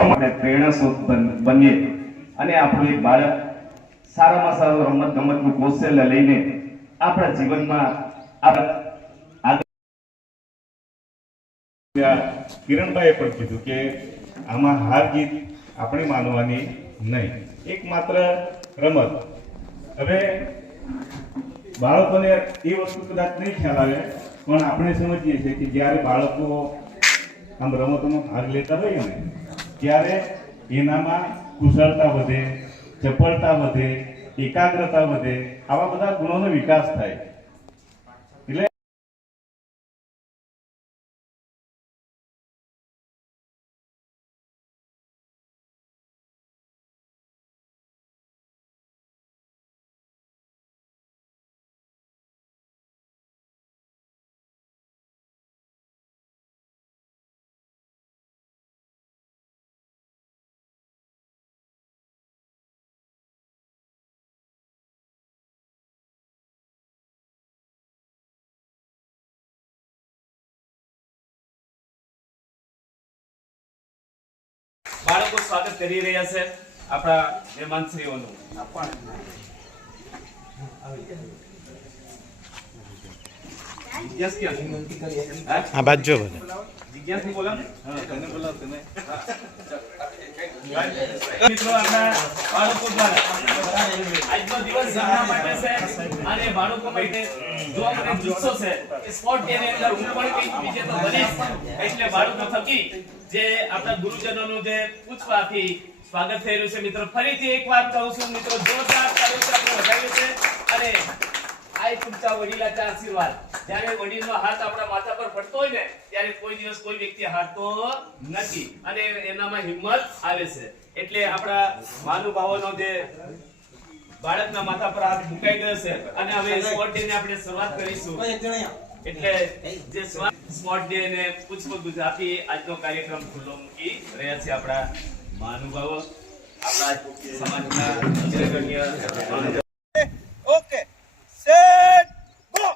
શીખવા માટે પ્રેરણા સ્ત્રોત બનીએ અને આપણું એક બાળક સારામાં સારું રમત ગમતનું કૌશલ્ય લઈને આપણા જીવનમાં કિરણભાઈએ પણ કીધું કે આમાં હાર જીત આપણે માનવાની નહીં, એક માત્ર રમત. હવે બાળકોને એ વસ્તુ કદાચ નહીં ખ્યાલ આવે પણ આપણે સમજીએ છીએ કે જ્યારે બાળકો આમ રમતોમાં ભાગ લેતા હોઈએ ને ત્યારે એનામાં કુશળતા વધે, ચપળતા વધે, એકાગ્રતા વધે, આવા બધા ગુણોનો વિકાસ થાય. એટલે બાળકો સ્વાગત કરી રહ્યા છે આપણા મહેમાનશ્રીઓનું. આ બાજુ જિજ્ઞાસથી બોલો ને. મિત્રો આપણા બાળકો દ્વારા આજનો દિવસ જાણવા માટે છે અને બાળકો માટે જો મને જુસ્સો છે સ્પોર્ટ ડે ની અંદર હું પણ કંઈક વિજેતો બનીશ, એટલે બાળકો થકી જે આપણા ગુરુજનોનું જે પુષ્પાથી સ્વાગત થઈ રહ્યું છે. મિત્રો ફરીથી એકવાર કહું છું મિત્રો, જોરદાર તાળીઓ આપણે વધાવ્યું છે. અને આ તુમચા વડીલાના આશીર્વાદ, જ્યારે વડીલનો હાથ આપણા માથા પર પડતો હોય ને ત્યારે કોઈ દિવસ કોઈ વ્યક્તિ હારતો નથી અને એનામાં હિંમત આવે છે. એટલે આપણા મહાનુભાવોનો જે બાળકના માથા પર હાથ મુકાઈ ગયો છે અને હવે સ્પોર્ટ ડે ની આપણે શરૂઆત કરીશું. એટલે જે સ્પોર્ટ ડે ને પુષ્પગુચ્છ આપી આજનો કાર્યક્રમ ખુલ્લો મૂકી રહ્યા છે આપણા મહાનુભાવો, આપણા સમાજના અગ્રગણ્ય. Okay, set go.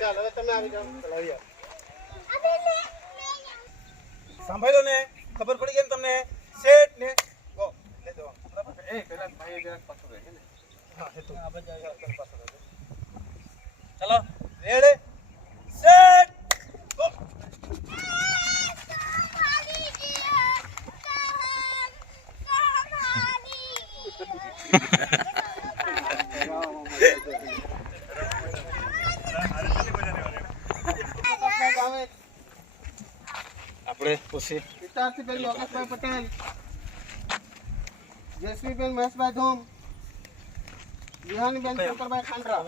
ચાલ હવે તમે આવી જાઓ. સાંભળ્યો ને? ખબર પડી ગઈ ને તમને? સેટ ને ગો. લે દો. એ પેલા ભાઈ જરાક પાછો રહે છે ને. હા હે તો આ બધા પાછો રહે. ચલો રેડી સેટ ગો. આપણે પછી વિસ્તારથી પેલી યોગેશભાઈ પટેલ, જયશ્રીબેન મહેશભાઈ ધૂમ, વિહાનીબેન શંકરભાઈ ખાંડરા.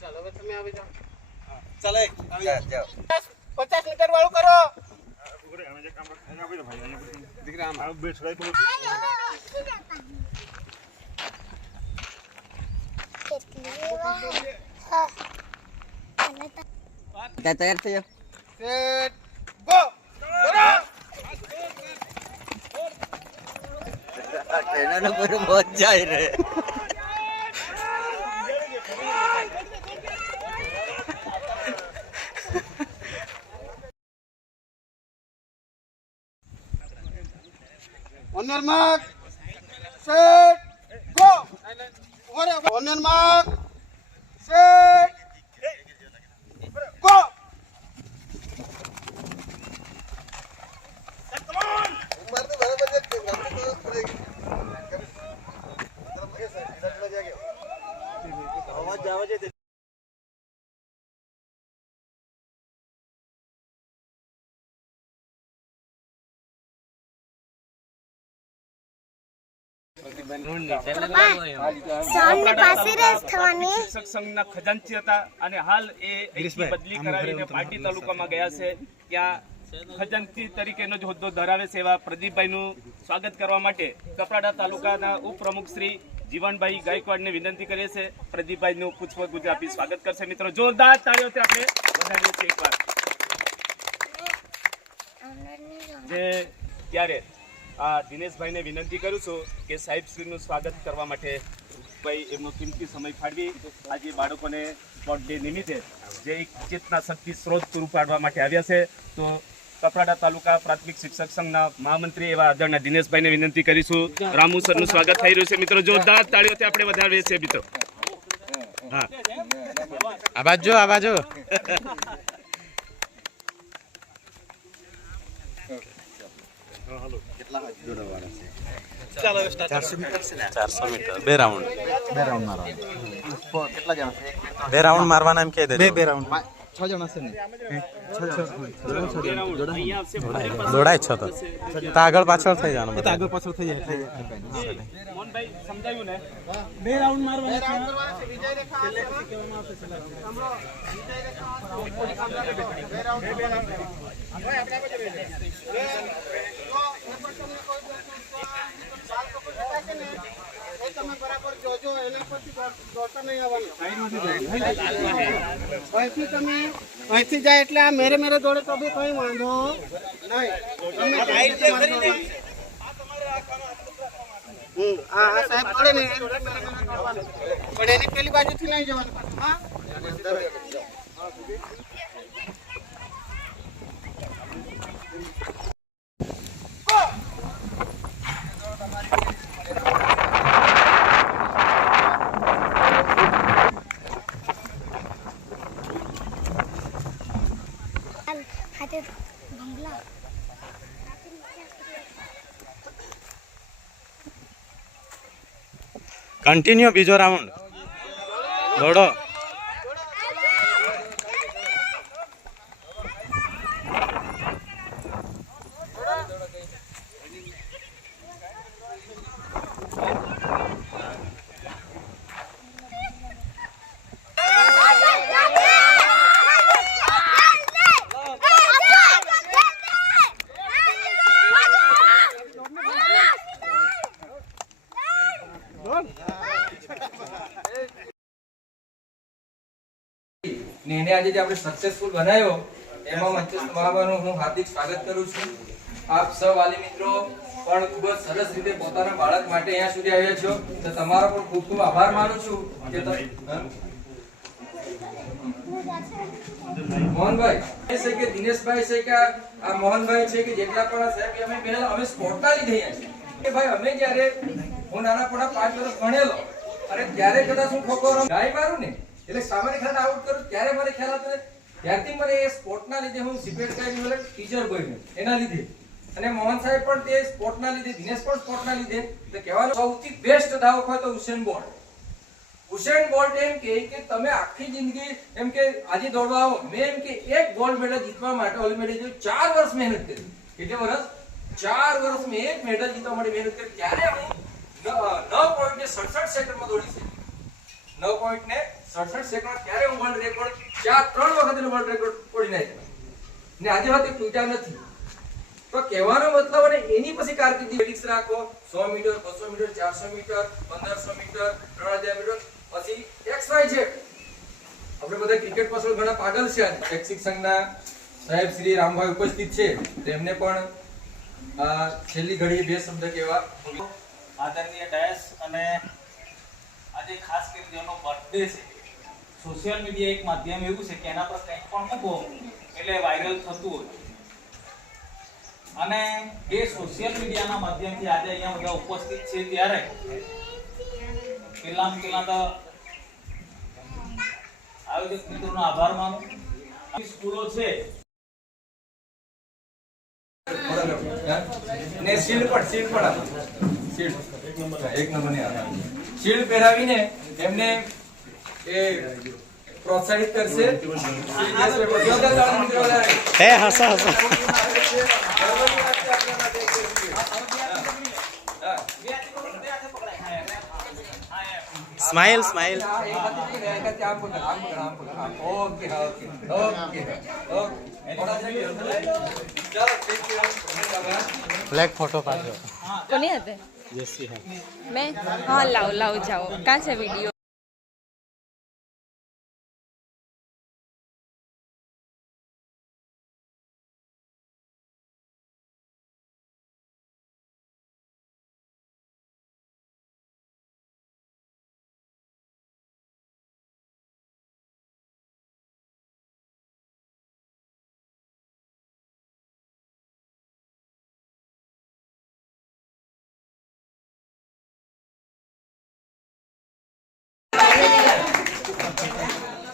ચાલો હવે તમે આવી જાઓ. ચાલે આવી જાઓ. 50 મીટર વાળું કરો. દીકરા આમ બેઠ રહી બહુ તૈયાર થઈ જાઓ. Set go. ટ્રેનર પર બહુ જાય રે. On your mark set go. On your mark set go. શિક્ષક સંઘના ખજાનચી હતા અને હાલ એ બદલી કરાવીને પાટી તાલુકામાં ગયા છે. ત્યાં ખજાનચી તરીકેનો જ હોદ્દો ધરાવે છે એવા પ્રદીપભાઈનું સ્વાગત કરવા માટે કપરાડા તાલુકાના ઉપપ્રમુખ શ્રી જીવનભાઈ ગાયકવાડને વિનંતી કરીએ છીએ. પ્રદીપભાઈનું પુષ્પગુચ્છ આપી સ્વાગત કરશે. મિત્રો જોરદાર તાળીઓથી આપણે વધાવીએ છીએ એકવાર. જે ત્યારે આ દિનેશભાઈને વિનંતી કરું છું કે સાહેબશ્રીનું સ્વાગત કરવા માટે ભાઈ એમનો કિંમતી સમય ફાળવી આજે બાળકોને સ્પોર્ટ ડે નિમિત્તે જે એક ચેતના શક્તિ સ્ત્રોત પૂરું પાડવા માટે આવ્યા છે. તો કપરાડા તાલુકા પ્રાથમિક શિક્ષક સંઘના મહામંત્રી એવા આદરણીય દિનેશભાઈને વિનંતી કરીશું. રામુ સરનું સ્વાગત થઈ રહ્યું છે. મિત્રો જોરદાર તાળીઓથી આપણે વધાવીએ છીએ મિત્રો. હા આ બાજુ ચાલો હવે સ્ટાર્ટ 400 મીટર 2 રાઉન્ડ બે રાઉન્ડ મારવાના એમ કહી દે. બે રાઉન્ડ 6 જણા છે ને અહીંયા આવશે. દોડાય છો તો આગળ પાછળ થઈ જવાનું. બધા આગળ પાછળ થઈ જાય મોહનભાઈ સમજાયું ને? 2 રાઉન્ડ મારવાના છે. વિજય રેખા કહેવામાં આવશે. તમે બરાબર જોજો, એના પછી દોડતા નહીં આવવાનું. અહીંથી તમે અહીંથી જાય એટલે આ મેરે દોડે તો બી કઈ વાંધો નહીં. હા સાહેબ દોડે ને પણ એની પેલી બાજુથી નહીં જવાનું. હા કન્ટિન્યુ બીજો રાઉન્ડ દોડો. ને એને આજે જે આપણે સક્સેસફુલ બનાવ્યો એમાં મંચસ્થ મહાનુભાવોનું હું હાર્દિક સ્વાગત કરું છું. આપ સૌ વાલી મિત્રો પણ ખૂબ જ સરસ રીતે પોતાના બાળક માટે અહીંયા સુધી આવ્યા છો, તો તમારો પણ ખૂબ ખૂબ આભાર માનું છું કે મોહનભાઈ છે કે દિનેશભાઈ છે કે આ મોહનભાઈ છે કે જેટલા પણ સાહેબ અમે પહેલા અમે સ્પોર્ટના લીધે અહીંયા છે કે ભાઈ અમે જ્યારે હું નાના પોણા 5 વર્ષ ભણેલો અને ત્યારે કદાચ હું ખોખો ગાય મારું ને એટલે સામાન્ય ખાતે આઉટ કરું ત્યારે મને ખ્યાલ આવતો ત્યારથી મને એ સ્પોર્ટના લીધે હું સિપેટ કાઈ ટીચર બન્યો એના લીધે, અને મોહન સાહેબ પણ તે સ્પોર્ટના લીધે, દિનેશ પણ સ્પોર્ટના લીધે. તો કહેવાનો સૌથી બેસ્ટ ધાવક હોય તો ઉસેન બોલ્ટ. ઉસેન બોલ્ટ એમ કે તમે આખી જિંદગી એમ કે આજે દોડવા આવો, મેં એમ કે એક ગોલ્ડ મેડલ જીતવા માટે ઓલિમ્પિક 4 વર્ષ મહેનત કરી. કેટલા વર્ષ? 4 વર્ષ મેં એક મેડલ જીતવા માટે મહેનત કરી. ત્યારે હું 9.67 સેકન્ડમાં દોડી છે. 9.67 સેકન્ડ ત્યારે હું વર્લ્ડ રેકોર્ડ 3 વખત વર્લ્ડ રેકોર્ડ તોડી નાખ્યો ને આજે વાત તૂટ્યા નથી. તો કહેવાનો મતલબ અને એની પછી કારકિર્દી ફિક્સ રાખો. 100 metre 200 metre 400 metre 1500 metre 3000 metre પછી XYZ. આપણે બધા ક્રિકેટ પાછળ ઘણા પાગલ છે. શિક્ષક સંઘના સાહેબ શ્રી રામભાઈ ઉપસ્થિત છે, તેમને પણ છેલ્લી ઘડીએ 2 શબ્દ કહેવા. આદરણીય ડાયસ અને આજે ખાસ કરીને જેનો બર્થડે છે, સોશિયલ મીડિયા એક માધ્યમ એવું છે કે એના પર કંઈક પણ મૂકો એટલે વાયરલ થતું હોય, અને એ સોશિયલ મીડિયાના માધ્યમથી આજે અહીંયા બધા ઉપસ્થિત છે ત્યારે પેલા તો આયોજક મિત્રોનો આભાર માનું. સ્કૂલો છે ને શીલ્ડ એક નંબરની શીલ્ડ પહેરાવીને એમને એ પ્રોત્સાહિત કરશે. હે હસો સ્માઇલ સ્માઇલ હા, એ બધી ને કે આમ પકડ, આમ પકડ, આમ પકડ. હા, ઓકે, હા, ઓકે, ઓકે, ઓકે. થોડા સેકન્ડ. ચાલો, thank you. ધન્યવાદ. બ્લેક ફોટો પાડજો કોની હાથે જેસી હે મેં હા લાવ જાઓ કાં છે વિડીયો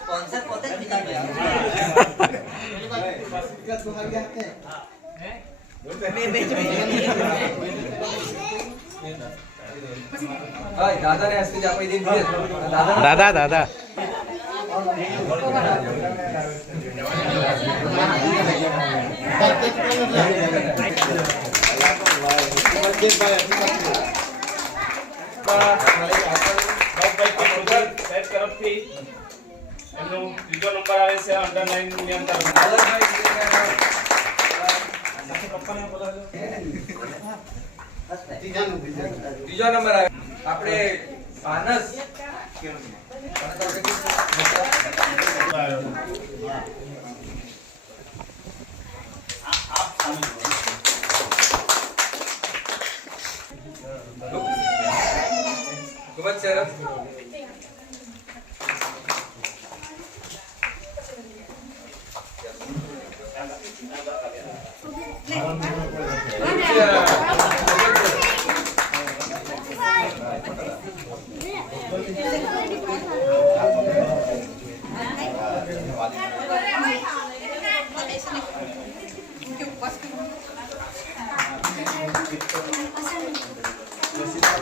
કોન્સર્ટ પોતે જ બિતાવ્યા હા, દાદાને હસ્તે આપી દીધી. દાદા દાદા દાદા સાહેબ તરફથી એમનો ત્રીજો નંબર આવે છે અંડર 9 ની અંદર ત્રીજો નંબર આવે આપણે માનસ ખૂબ જ સરસ.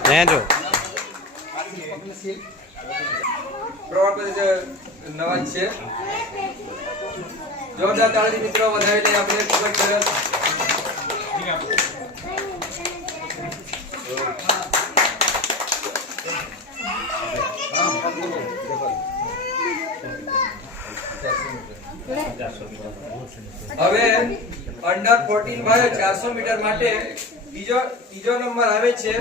ને જો પ્રવાહ નવા જ છે. જોરદાર તાળી મિત્રો વધાવી લઈએ આપણે. ખૂબ જ સરસ. હવે અંડર 14 ભાઈઓ 400 મીટર માટે ત્રીજો નંબર આવે છે.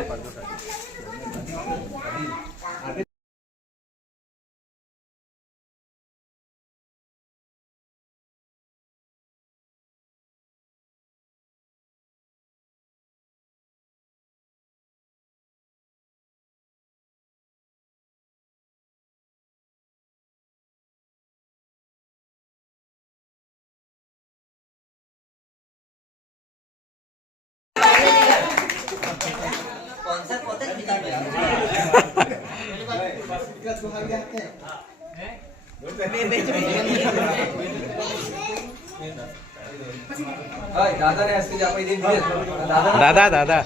કોન્સર્ટ પોતે જ બિતાવ્યા હા, દાદાને હસ્તે આપી દીધી. દાદા દાદા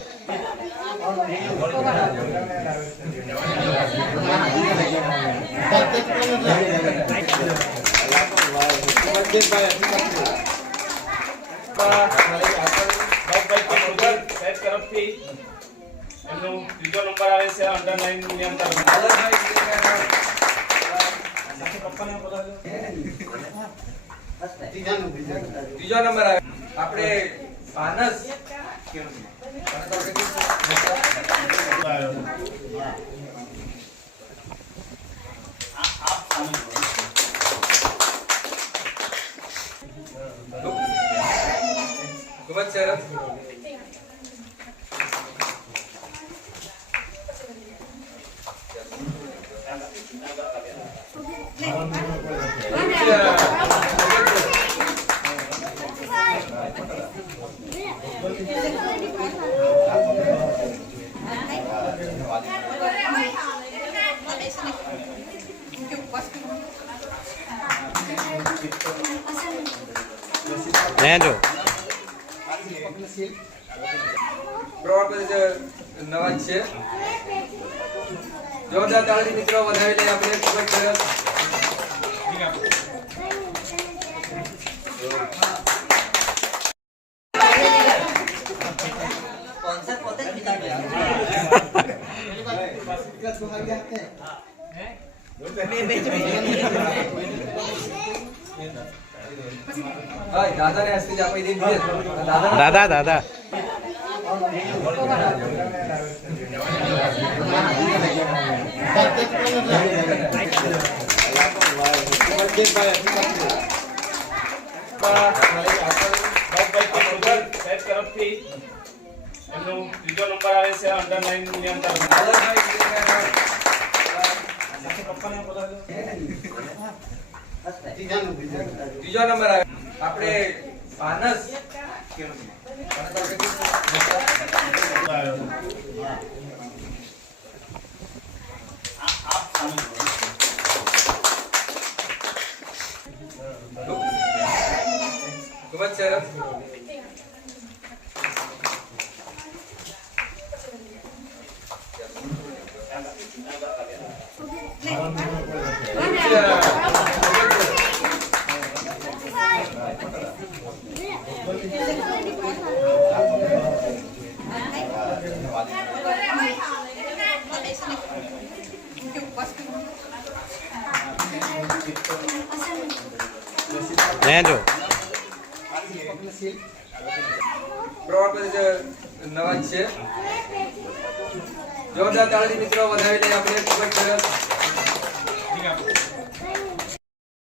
સાહેબ તરફથી એમનો ત્રીજો નંબર આવે છે અંડર 9 ની અંદર ત્રીજો નંબર આવે આપણે માનસ ખૂબ જ સરસ. ને જો પ્રવાહ નવા જ છે. જોરદાર તાળી મિત્રો વધાવી લઈએ આપણે. ખૂબ જ સરસ. કોન્સર્ટ પોતે જ બિતાવ્યા હા દાદાને હસ્તે જ આપી દીધી દાદા દાદા દાદા સાહેબ તરફથી એમનો ત્રીજો નંબર આવે છે અંડર 9 ની અંદર ત્રીજો નંબર આવે આપણે માનસ ખૂબ જ સરસ લેજો પ્રવાહ જે નવા જ છે જોરદાર તાળી મિત્રો વધાવી લઈએ આપણે ખૂબ જ સરસ